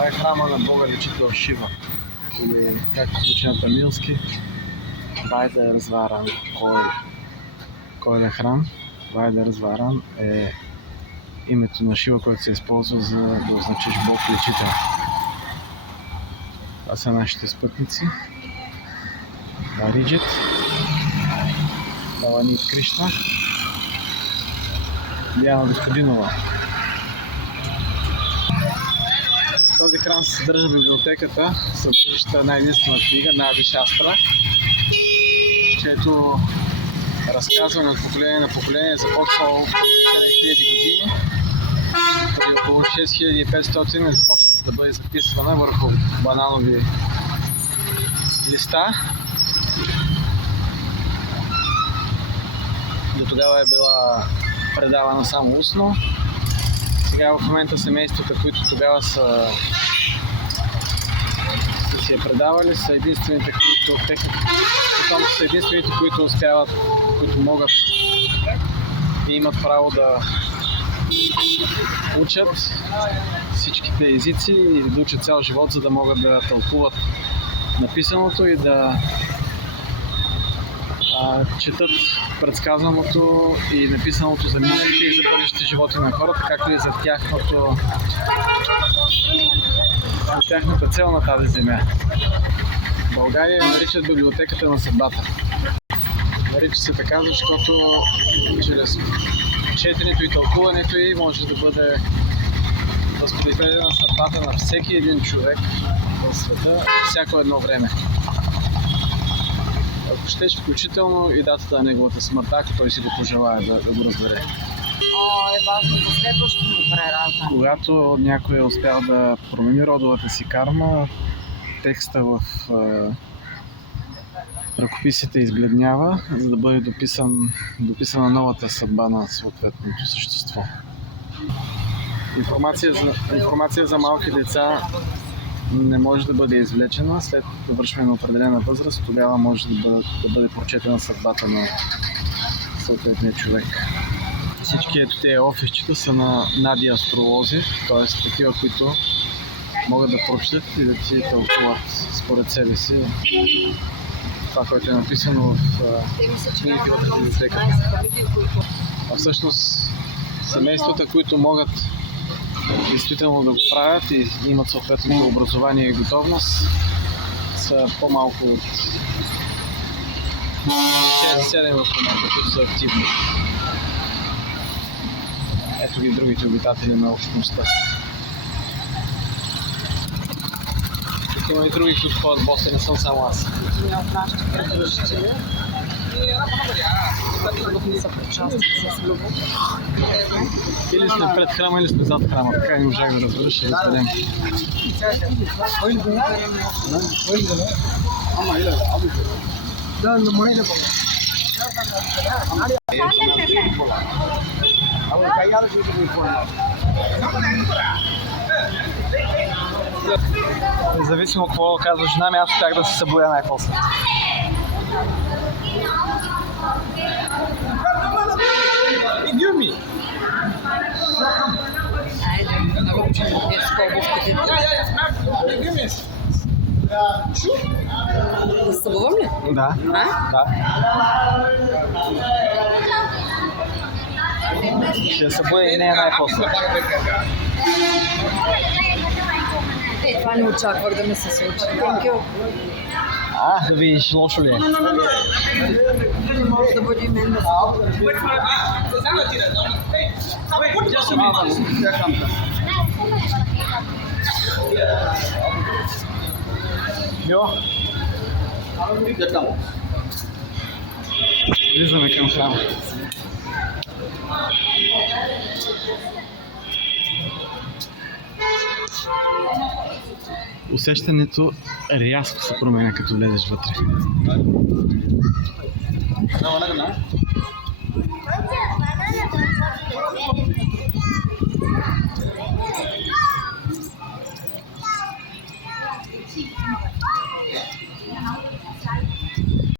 Това е храма на Бога лечител Шива, или както звучи на тамилски, Вайда Разваран. Кой е храм? Вайда Разваран е името на Шива, което се използва за да означиш Бог лечител. Това са нашите спътници. Бариджит, Паланит Кришна, Диана Господинова. В този храм се съдържа библиотеката, съдържаща една единствена книга, Нади Шастра, чието разказване от поколение на поколение започвало преди 7000 години. Преди около 6500 е започната да бъде записвана върху бананови листа. До тогава е била предавана само устно. Сега в момента семействата, които тогава са си я предавали, са единствените, които успяват, които могат и имат право да учат всичките езици и да учат цял живот, за да могат да тълкуват написаното и да четат предсказаното и написаното за миналите и за бъдещите животи на хората, както и за тяхната цел на тази земя. В България наричат библиотеката на съдбата. Нарича се така, защото чрез четенето и тълкуването ѝ може да бъде възпроизведена съдбата на всеки един човек в света всяко едно време. Ако щеш, включително и датата на неговата смърт, ако той си го пожелае да го разбере. Е важно последващо му прераждане. Когато някой е успял да промени родовата си карма, текста в ръкописите избледнява, за да бъде дописана новата съдба на съответното същество. Информация за малки деца не може да бъде извлечена след довършване на определена възраст, тогава може да бъде прочетена съдбата на съответния човек. Всички ето тези офисчета са на нади астролози, т.е. такива, които могат да прочетат и да ти тълкуват според себе си това, което е написано в книгите от библиотеката. А всъщност семействата, които могат действително да го правят и имат съответното образование и готовност, са по-малко от 6-7 в момента, които са активни. Ето ги другите обитатели на общността. Тук има и други, които ходят в Босия, не съм само аз. От нашите предвиждатели. Не са причастни с любов. Или сме пред храма, или сме зад храма. Така не можах да разбера, ще разберем. Независимо какво казва жена ми, аз щях да се събудя най-после. Айде, много обичам да пиеш с по-обувките. Да се събувам ли? Да. Да. Ще се събудя и нея най-после. Това не очаквах да ми се случи. Thank you. Да видиш, лошо ли е? Не може да бъде и мен да Влизаме към храма. Усещането рязко се променя, като влезеш вътре.